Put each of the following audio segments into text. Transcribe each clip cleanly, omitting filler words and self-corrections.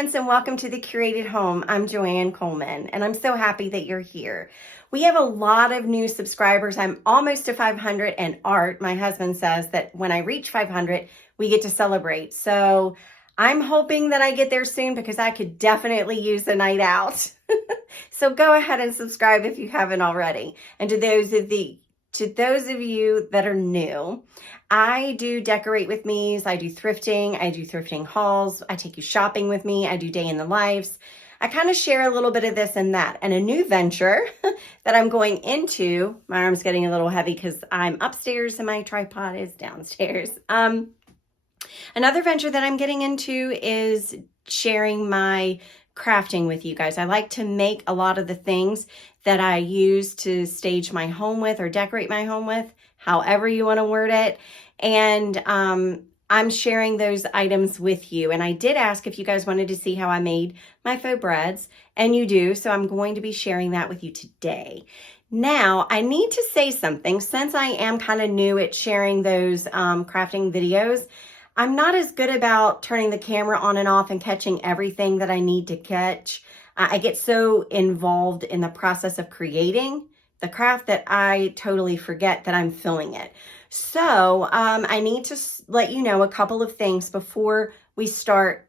friends, and welcome to The Curated Home. I'm Joanne Coleman, and I'm so happy that you're here. We have a lot of new subscribers. I'm almost to 500, and Art, my husband, says that when I reach 500, we get to celebrate. So I'm hoping that I get there soon because I could definitely use a night out. So go ahead and subscribe if you haven't already. And to those of you that are new, I do decorate with me's, I do thrifting, I do thrifting hauls, I take you shopping with me, I do day in the lives. I kind of share a little bit of this and that. And a new venture that I'm going into, my arm's getting a little heavy because I'm upstairs and my tripod is downstairs. Another venture that I'm getting into is sharing my crafting with you guys. I like to make a lot of the things that I use to stage my home with or decorate my home with, however you want to word it. And I'm sharing those items with you. And I did ask if you guys wanted to see how I made my faux breads, and you do. So I'm going to be sharing that with you today. Now, I need to say something. Since I am kind of new at sharing those crafting videos, I'm not as good about turning the camera on and off and catching everything that I need to catch. I get so involved in the process of creating the craft that I totally forget that I'm filming it. So I need to let you know a couple of things before we start,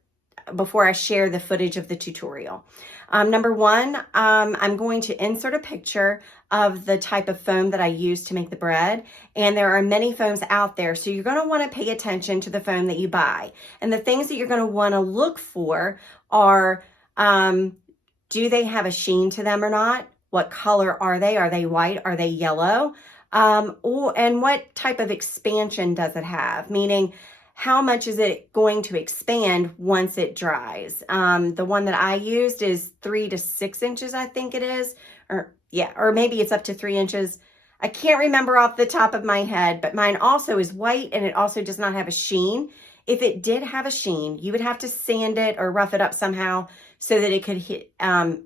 before I share the footage of the tutorial. Number one, I'm going to insert a picture of the type of foam that I use to make the bread. And there are many foams out there. So you're going to want to pay attention to the foam that you buy. And the things that you're going to want to look for are, do they have a sheen to them or not? What color are they? Are they white? Are they yellow? And what type of expansion does it have? Meaning, how much is it going to expand once it dries? The one that I used is 3 to 6 inches, I think it is. Or maybe it's up to 3 inches. I can't remember off the top of my head, but mine also is white and it also does not have a sheen. If it did have a sheen, you would have to sand it or rough it up somehow so that it could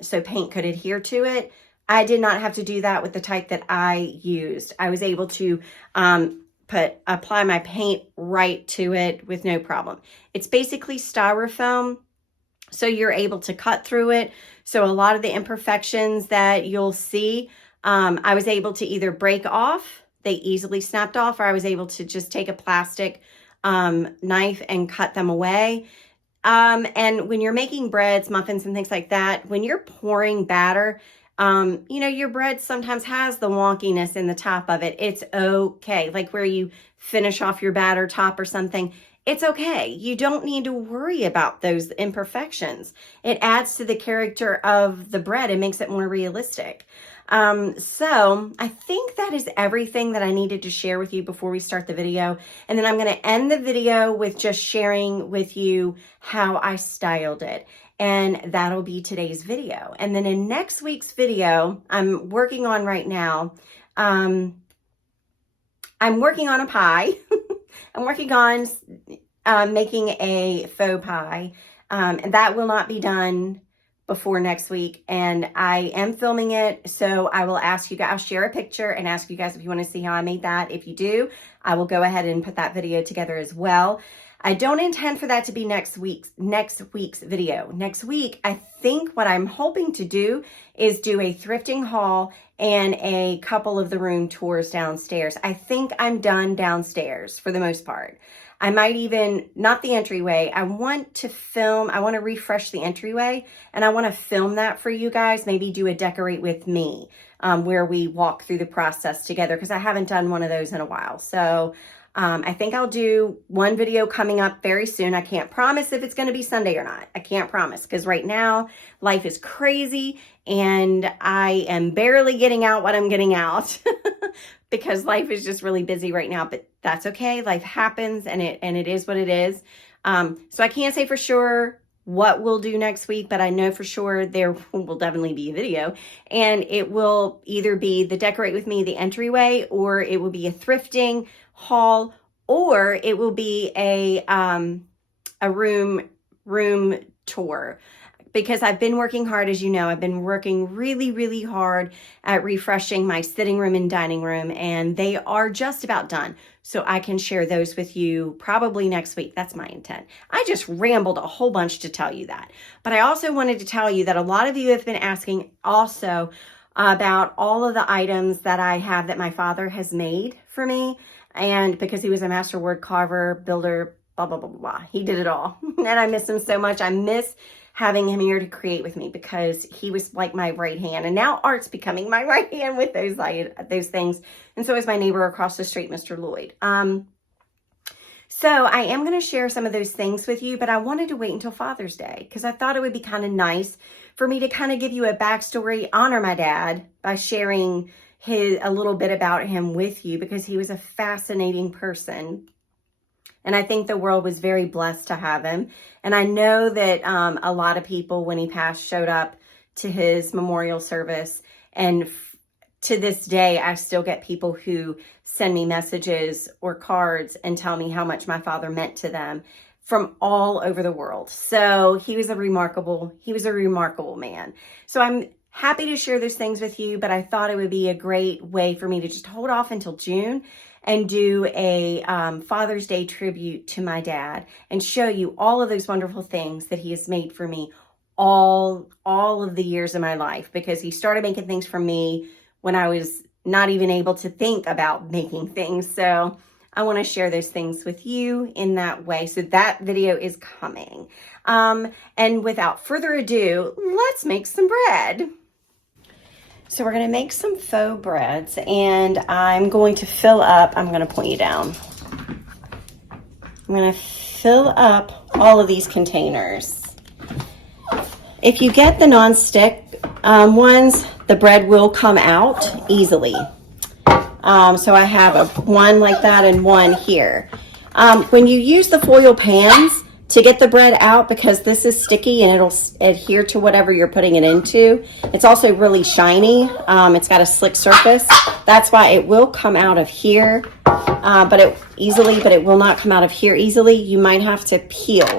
so paint could adhere to it. I did not have to do that with the type that I used. I was able to apply my paint right to it with no problem. It's basically styrofoam, so you're able to cut through it. So a lot of the imperfections that you'll see, I was able to either break off, they easily snapped off, or I was able to just take a plastic knife and cut them away. And when you're making breads, muffins, and things like that, when you're pouring batter, your bread sometimes has the wonkiness in the top of it. It's okay. Like where you finish off your batter top or something, it's okay. You don't need to worry about those imperfections. It adds to the character of the bread and makes it more realistic. So I think that is everything that I needed to share with you before we start the video. And then I'm going to end the video with just sharing with you how I styled it. And that'll be today's video. And then in next week's video, I'm working on right now, I'm working on a pie. I'm working on making a faux pie. And that will not be done before next week. And I am filming it. So I will ask you guys, I'll share a picture and ask you guys if you want to see how I made that. If you do, I will go ahead and put that video together as well. I don't intend for that to be next week's video. Next week, I think what I'm hoping to do is do a thrifting haul and a couple of the room tours downstairs. I think I'm done downstairs for the most part. I might even, not the entryway, I want to refresh the entryway, and I want to film that for you guys, maybe do a decorate with me, where we walk through the process together, because I haven't done one of those in a while. So I think I'll do one video coming up very soon. I can't promise if it's going to be Sunday or not. I can't promise, because right now life is crazy and I am barely getting out what I'm getting out because life is just really busy right now, but that's okay. Life happens and it is what it is. So I can't say for sure what we'll do next week, but I know for sure there will definitely be a video, and it will either be the decorate with me, the entryway, or it will be a thrifting haul, or it will be a room tour. because I've been working hard, as you know. I've been working really, really hard at refreshing my sitting room and dining room, and they are just about done. So I can share those with you probably next week. That's my intent. I just rambled a whole bunch to tell you that. But I also wanted to tell you that a lot of you have been asking also about all of the items that I have that my father has made for me. And because he was a master word carver, builder, blah, blah, blah, blah, blah. He did it all. And I miss him so much. I miss having him here to create with me because he was like my right hand. And now Art's becoming my right hand with those things. And so is my neighbor across the street, Mr. Lloyd. So I am going to share some of those things with you, but I wanted to wait until Father's Day because I thought it would be kind of nice for me to kind of give you a backstory, honor my dad by sharing a little bit about him with you because he was a fascinating person. And I think the world was very blessed to have him. And I know that a lot of people, when he passed, showed up to his memorial service. And to this day, I still get people who send me messages or cards and tell me how much my father meant to them from all over the world. So he was a remarkable man. So I'm happy to share those things with you, but I thought it would be a great way for me to just hold off until June and do a Father's Day tribute to my dad and show you all of those wonderful things that he has made for me all of the years of my life, because he started making things for me when I was not even able to think about making things. So I want to share those things with you in that way. So that video is coming. And without further ado, let's make some bread. So we're going to make some faux breads, and I'm going to fill up, I'm going to point you down. I'm going to fill up all of these containers. If you get the non-stick ones, the bread will come out easily. So I have one like that and one here. When you use the foil pans to get the bread out, because this is sticky and it'll adhere to whatever you're putting it into. It's also really shiny. It's got a slick surface. That's why it will come out of here, but it will not come out of here easily. You might have to peel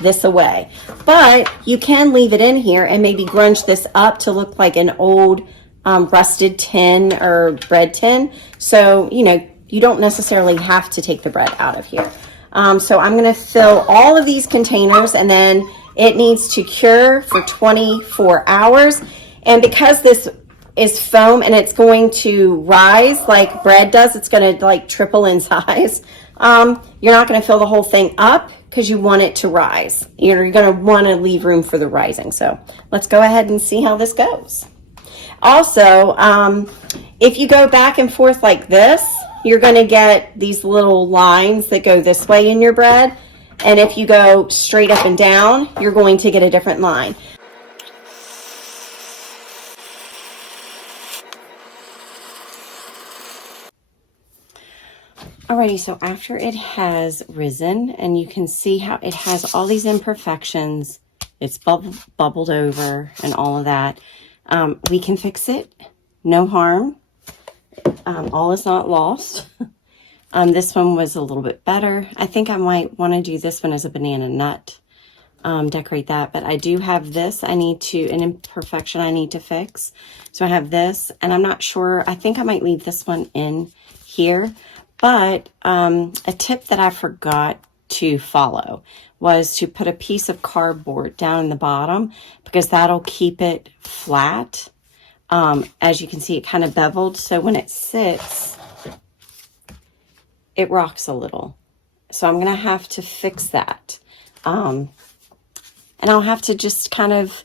this away, but you can leave it in here and maybe grunge this up to look like an old rusted tin or bread tin. So, you don't necessarily have to take the bread out of here. So I'm going to fill all of these containers, and then it needs to cure for 24 hours. And because this is foam and it's going to rise like bread does, it's going to like triple in size. You're not going to fill the whole thing up because you want it to rise. You're going to want to leave room for the rising. So let's go ahead and see how this goes. Also, if you go back and forth like this, you're going to get these little lines that go this way in your bread. And if you go straight up and down, you're going to get a different line. Alrighty, so after it has risen, and you can see how it has all these imperfections, it's bubbled over and all of that, we can fix it, no harm. All is not lost. This one was a little bit better. I think I might want to do this one as a banana nut, decorate that. But I do have this an imperfection I need to fix. So I have this, and I'm not sure. I think I might leave this one in here. But a tip that I forgot to follow was to put a piece of cardboard down in the bottom, because that'll keep it flat. As you can see, it kind of beveled. So when it sits, it rocks a little. So I'm going to have to fix that. And I'll have to just kind of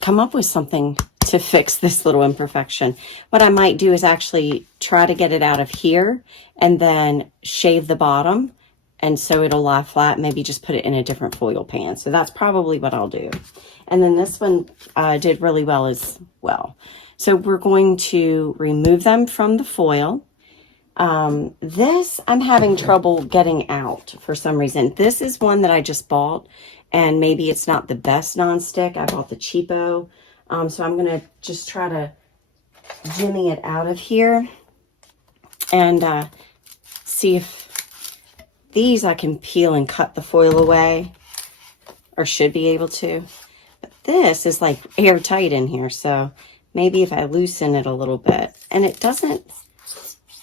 come up with something to fix this little imperfection. What I might do is actually try to get it out of here and then shave the bottom. And so it'll lie flat, maybe just put it in a different foil pan. So that's probably what I'll do. And then this one did really well as well. So we're going to remove them from the foil. This I'm having trouble getting out for some reason. This is one that I just bought, and maybe it's not the best nonstick. I bought the cheapo. So I'm going to just try to jimmy it out of here and see if these I can peel and cut the foil away, or should be able to. But this is like airtight in here, so maybe if I loosen it a little bit. And it doesn't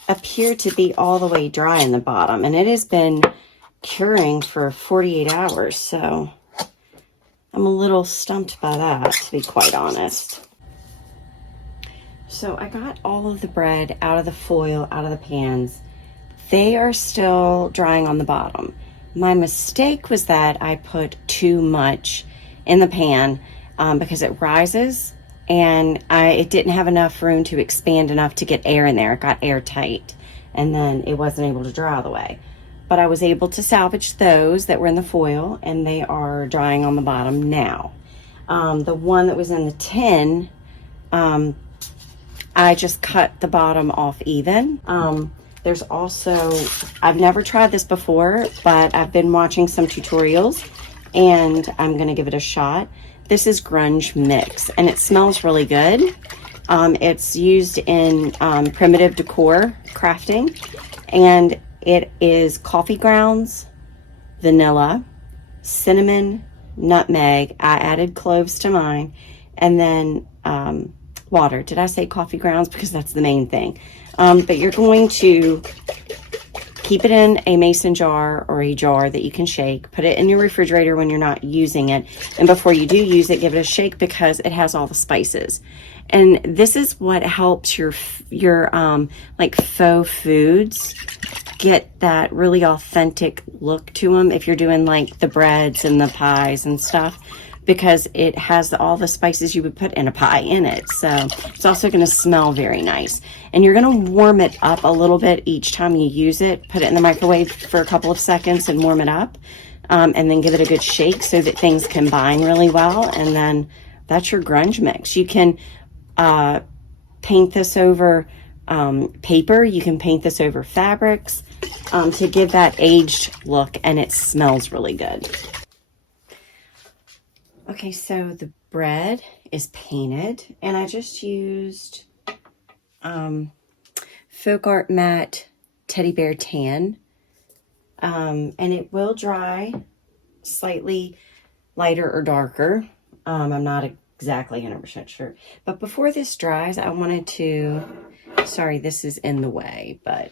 appear to be all the way dry in the bottom, and it has been curing for 48 hours, so I'm a little stumped by that, to be quite honest. So I got all of the bread out of the foil, out of the pans. They are still drying on the bottom. My mistake was that I put too much in the pan because it rises, and it didn't have enough room to expand enough to get air in there. It got airtight, and then it wasn't able to dry all the way. But I was able to salvage those that were in the foil, and they are drying on the bottom now. The one that was in the tin, I just cut the bottom off even. There's also, I've never tried this before, but I've been watching some tutorials, and I'm gonna give it a shot. This is Grunge Mix, and it smells really good. It's used in primitive decor crafting, and it is coffee grounds, vanilla, cinnamon, nutmeg. I added cloves to mine, and then water. Did I say coffee grounds? Because that's the main thing. But you're going to keep it in a mason jar or a jar that you can shake. Put it in your refrigerator when you're not using it. And before you do use it, give it a shake because it has all the spices. And this is what helps your like faux foods get that really authentic look to them if you're doing like the breads and the pies and stuff, because it has all the spices you would put in a pie in it. So it's also going to smell very nice. And you're going to warm it up a little bit each time you use it. Put it in the microwave for a couple of seconds and warm it up. And then give it a good shake so that things combine really well. And then that's your Grunge Mix. You can paint this over paper. You can paint this over fabrics to give that aged look, and it smells really good. Okay, so the bread is painted, and I just used Folk Art Matte Teddy Bear Tan, and it will dry slightly lighter or darker. I'm not exactly 100% sure, but before this dries, I wanted to, sorry, this is in the way, but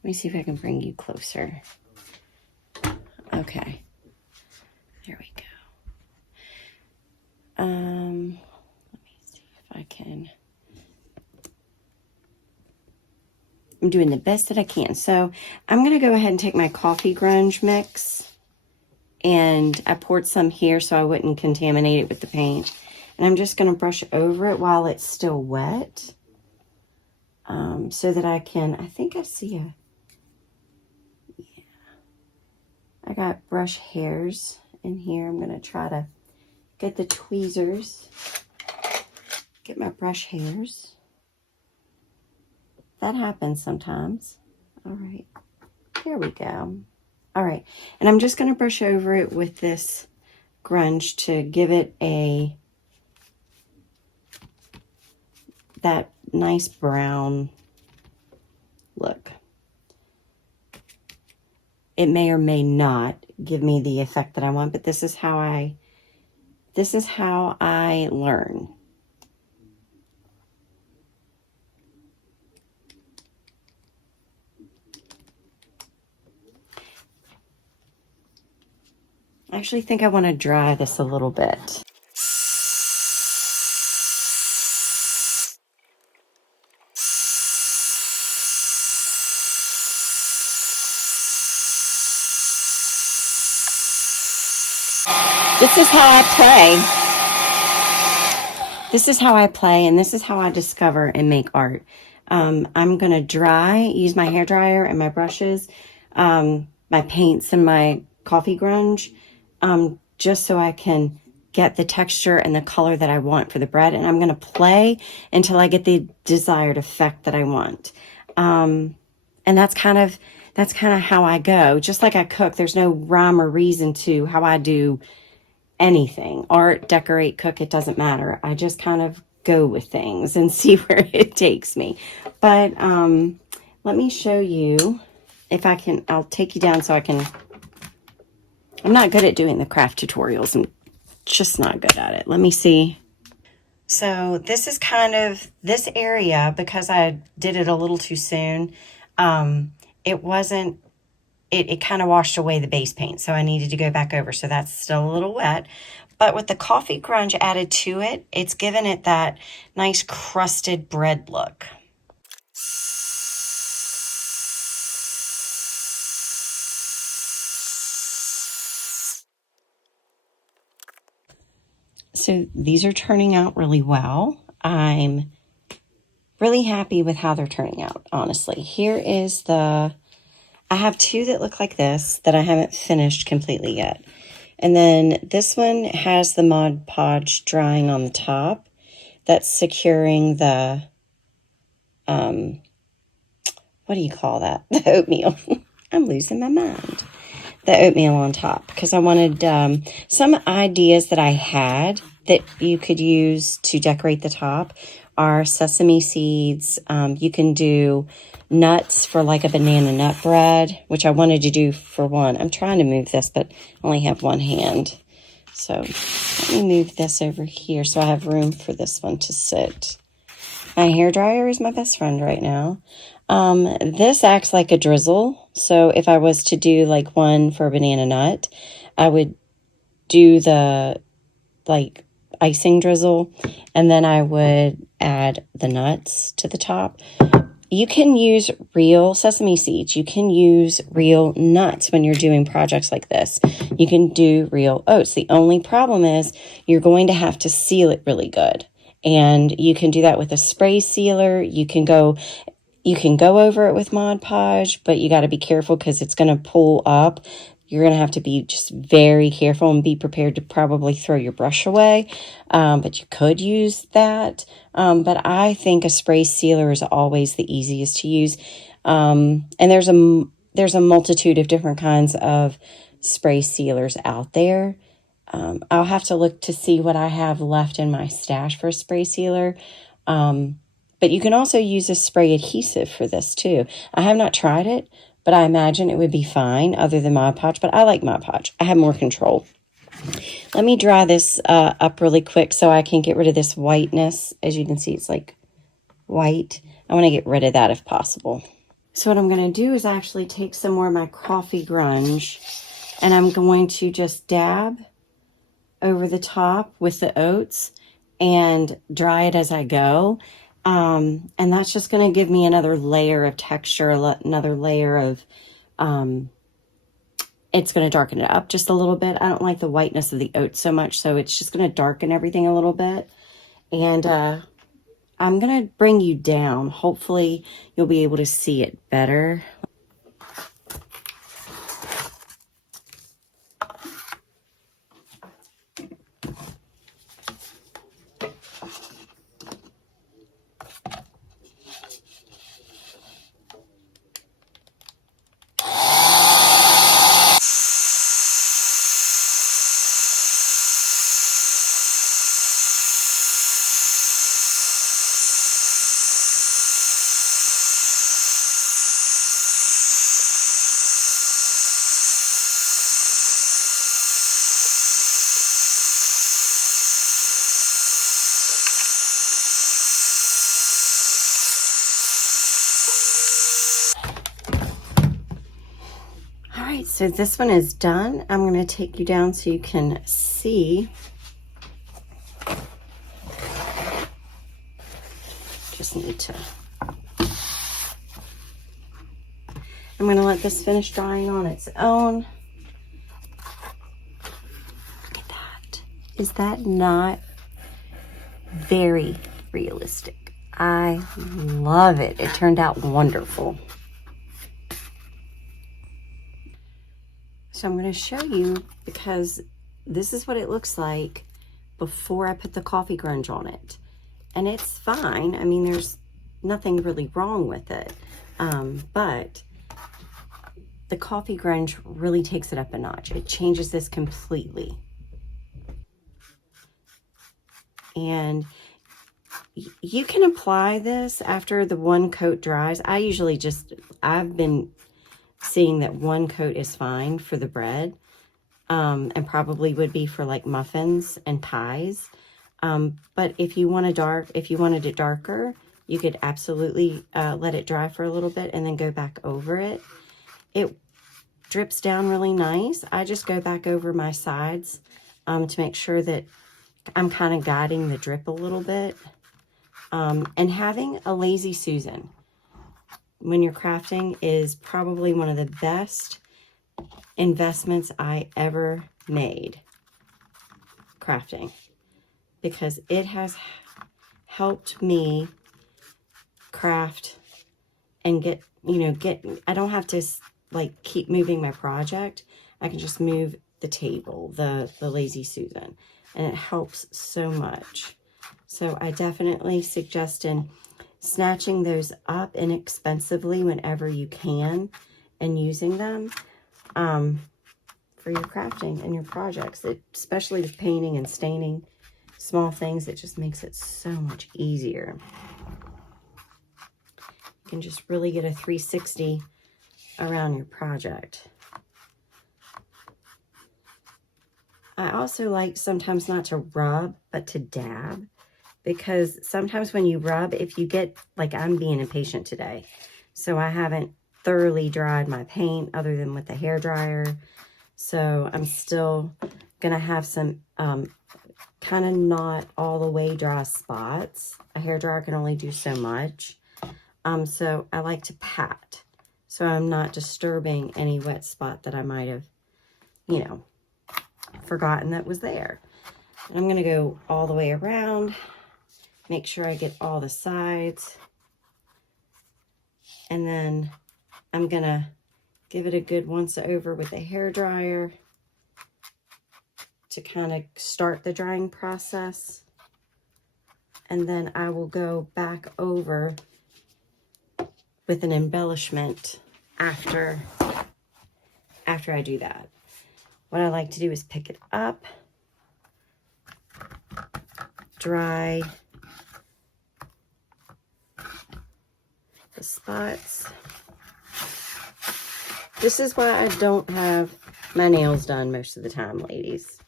let me see if I can bring you closer. Okay, there we go. Let me see if I can. I'm doing the best that I can. So I'm going to go ahead and take my coffee grunge mix, and I poured some here so I wouldn't contaminate it with the paint. And I'm just going to brush over it while it's still wet, so that I can, I think I see I got brush hairs in here. I'm going to try to get the tweezers, get my brush hairs. That happens sometimes. All right, there we go. All right, and I'm just going to brush over it with this grunge to give it that nice brown look. It may or may not give me the effect that I want, but this is how I learn. I actually think I want to dry this a little bit. This is how I play. This is how I play, and this is how I discover and make art. I'm going to use my hairdryer and my brushes, my paints and my coffee grunge, just so I can get the texture and the color that I want for the bread. And I'm going to play until I get the desired effect that I want. And that's kind of how I go. Just like I cook, there's no rhyme or reason to how I do anything. Art, decorate, cook, it doesn't matter. I just kind of go with things and see where it takes me. But let me show you if I can. I'll take you down so I can. I'm not good at doing the craft tutorials and just not good at it. Let me see. So this is kind of this area, because I did it a little too soon. It wasn't, it kind of washed away the base paint. So I needed to go back over. So that's still a little wet. But with the coffee grunge added to it, it's given it that nice crusted bread look. So these are turning out really well. I'm really happy with how they're turning out, honestly. Here is I have two that look like this that I haven't finished completely yet. And then this one has the Mod Podge drying on the top. That's securing the, what do you call that? The oatmeal. I'm losing my mind. The oatmeal on top, because I wanted some ideas that I had that you could use to decorate the top are sesame seeds. You can do nuts for like a banana nut bread, which I wanted to do for one. I'm trying to move this, but I only have one hand. So let me move this over here so I have room for this one to sit. My hairdryer is my best friend right now. This acts like a drizzle. So if I was to do like one for a banana nut, I would do the like icing drizzle, and then I would add the nuts to the top. You can use real sesame seeds. You can use real nuts when you're doing projects like this. You can do real oats. The only problem is you're going to have to seal it really good. And you can do that with a spray sealer. You can go over it with Mod Podge, but you got to be careful because it's going to pull up. You're going to have to be just very careful and be prepared to probably throw your brush away. But you could use that. But I think a spray sealer is always the easiest to use. And there's a multitude of different kinds of spray sealers out there. I'll have to look to see what I have left in my stash for a spray sealer. But you can also use a spray adhesive for this too. I have not tried it, but I imagine it would be fine other than Mod Podge. But I like Mod Podge. I have more control. Let me dry this up really quick so I can get rid of this whiteness. As you can see, it's like white. I want to get rid of that if possible. So what I'm going to do is actually take some more of my coffee grunge, and I'm going to just dab over the top with the oats and dry it as I go. And that's just going to give me another layer of texture, another layer of, it's going to darken it up just a little bit. I don't like the whiteness of the oats so much, so it's just going to darken everything a little bit. And I'm going to bring you down. Hopefully you'll be able to see it better. So this one is done. I'm going to take you down so you can see. Just need to. I'm going to let this finish drying on its own. Look at that. Is that not very realistic? I love it. It turned out wonderful. So I'm going to show you, because this is what it looks like before I put the coffee grunge on it. And it's fine. I mean, there's nothing really wrong with it. But the coffee grunge really takes it up a notch. It changes this completely. And you can apply this after the one coat dries. I've been seeing that one coat is fine for the bread. and probably would be for like muffins and pies. But if you wanted it darker, you could absolutely let it dry for a little bit and then go back over it. It drips down really nice. I just go back over my sides to make sure that I'm kind of guiding the drip a little bit. And having a lazy Susan when you're crafting is probably one of the best investments I ever made crafting, because it has helped me craft and get, I don't have to like keep moving my project. I can just move the table, the lazy Susan, and it helps so much. So I definitely suggest snatching those up inexpensively whenever you can and using them for your crafting and your projects, especially with painting and staining small things. It just makes it so much easier. You can just really get a 360 around your project. I also like sometimes not to rub, but to dab, because sometimes when you rub, if you get, like I'm being impatient today, so I haven't thoroughly dried my paint other than with the hair dryer. So I'm still gonna have some kind of not all the way dry spots. A hair dryer can only do so much. So I like to pat, so I'm not disturbing any wet spot that I might have, forgotten that was there. And I'm gonna go all the way around, make sure I get all the sides, and then I'm gonna give it a good once over with a hair dryer to kind of start the drying process. And then I will go back over with an embellishment after I do that. What I like to do is pick it up, dry the spots. This is why I don't have my nails done most of the time, ladies.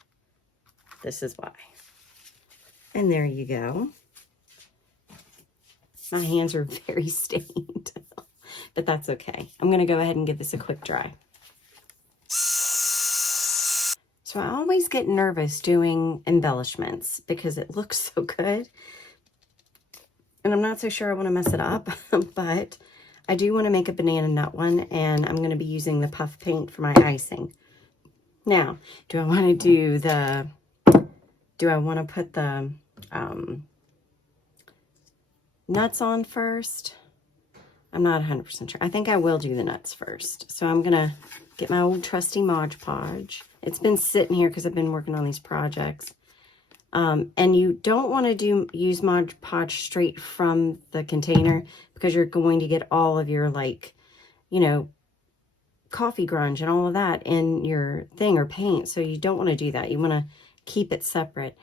This is why. And there you go. My hands are very stained, but that's okay. I'm going to go ahead and give this a quick dry. So I always get nervous doing embellishments because it looks so good. And I'm not so sure I want to mess it up, but I do want to make a banana nut one, and I'm going to be using the puff paint for my icing. Now, do I want to put the nuts on first? I'm not 100% sure. I think I will do the nuts first. So I'm going to get my old trusty Mod Podge. It's been sitting here because I've been working on these projects. And you don't want to use Mod Podge straight from the container, because you're going to get all of your, like, coffee grunge and all of that in your thing or paint. So you don't want to do that. You want to keep it separate.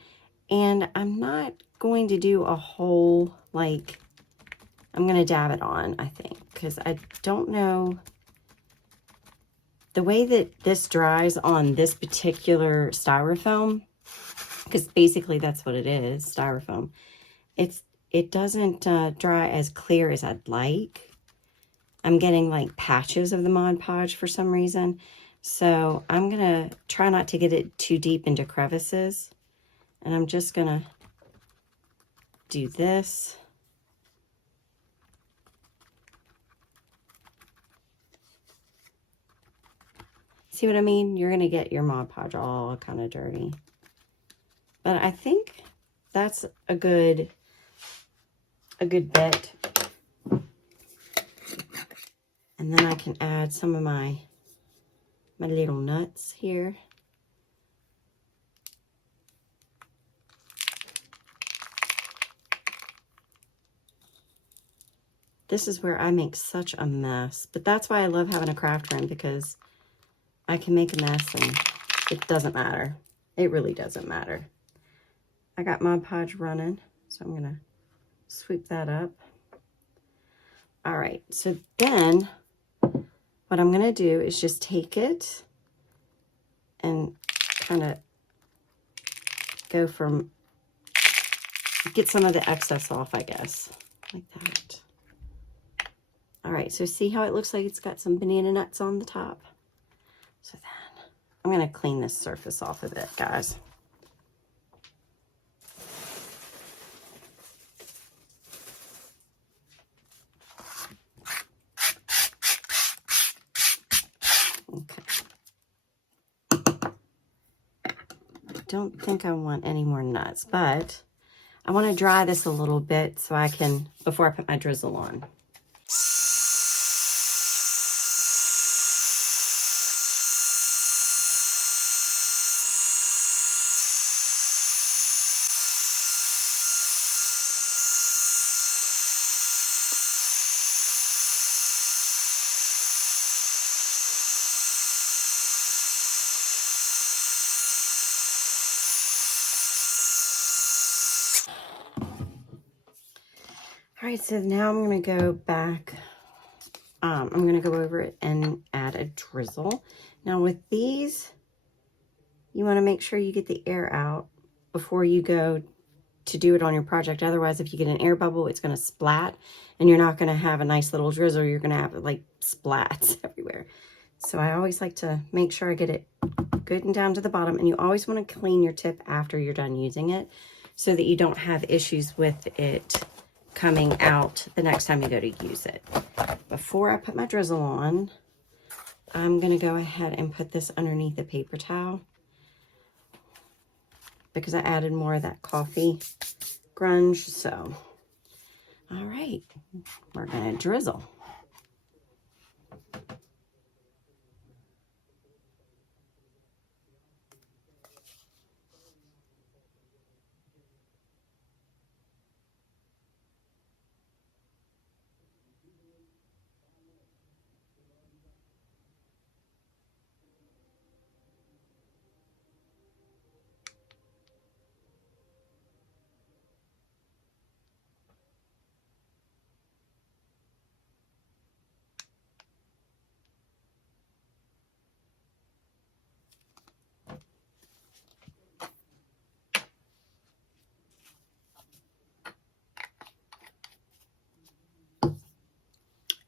And I'm not going to do a whole, like, I'm going to dab it on, I think, because I don't know the way that this dries on this particular styrofoam, because basically that's what it is, styrofoam. It doesn't dry as clear as I'd like. I'm getting like patches of the Mod Podge for some reason. So I'm going to try not to get it too deep into crevices. And I'm just going to do this. See what I mean? You're going to get your Mod Podge all kind of dirty. But I think that's a good bit. And then I can add some of my little nuts here. This is where I make such a mess. But that's why I love having a craft room, because I can make a mess and it doesn't matter. It really doesn't matter. I got Mod Podge running, so I'm going to sweep that up. All right, so then what I'm going to do is just take it and kind of go from, get some of the excess off, I guess, like that. All right, so see how it looks like it's got some banana nuts on the top? So then I'm gonna clean this surface off a bit, guys. Okay. I don't think I want any more nuts, but I want to dry this a little bit so I can, before I put my drizzle on. All right, so now I'm going to go back. I'm going to go over it and add a drizzle. Now with these, you want to make sure you get the air out before you go to do it on your project. Otherwise, if you get an air bubble, it's going to splat and you're not going to have a nice little drizzle. You're going to have like splats everywhere. So I always like to make sure I get it good and down to the bottom. And you always want to clean your tip after you're done using it so that you don't have issues with it coming out the next time you go to use it. Before I put my drizzle on, I'm going to go ahead and put this underneath the paper towel because I added more of that coffee grunge. So, all right, we're going to drizzle.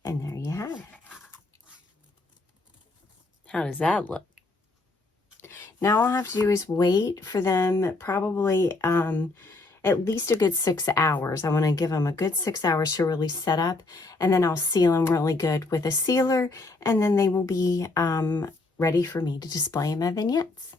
And there you have it. How does that look? Now all I have to do is wait for them probably at least a good 6 hours. I want to give them a good 6 hours to really set up, and then I'll seal them really good with a sealer, and then they will be ready for me to display in my vignettes.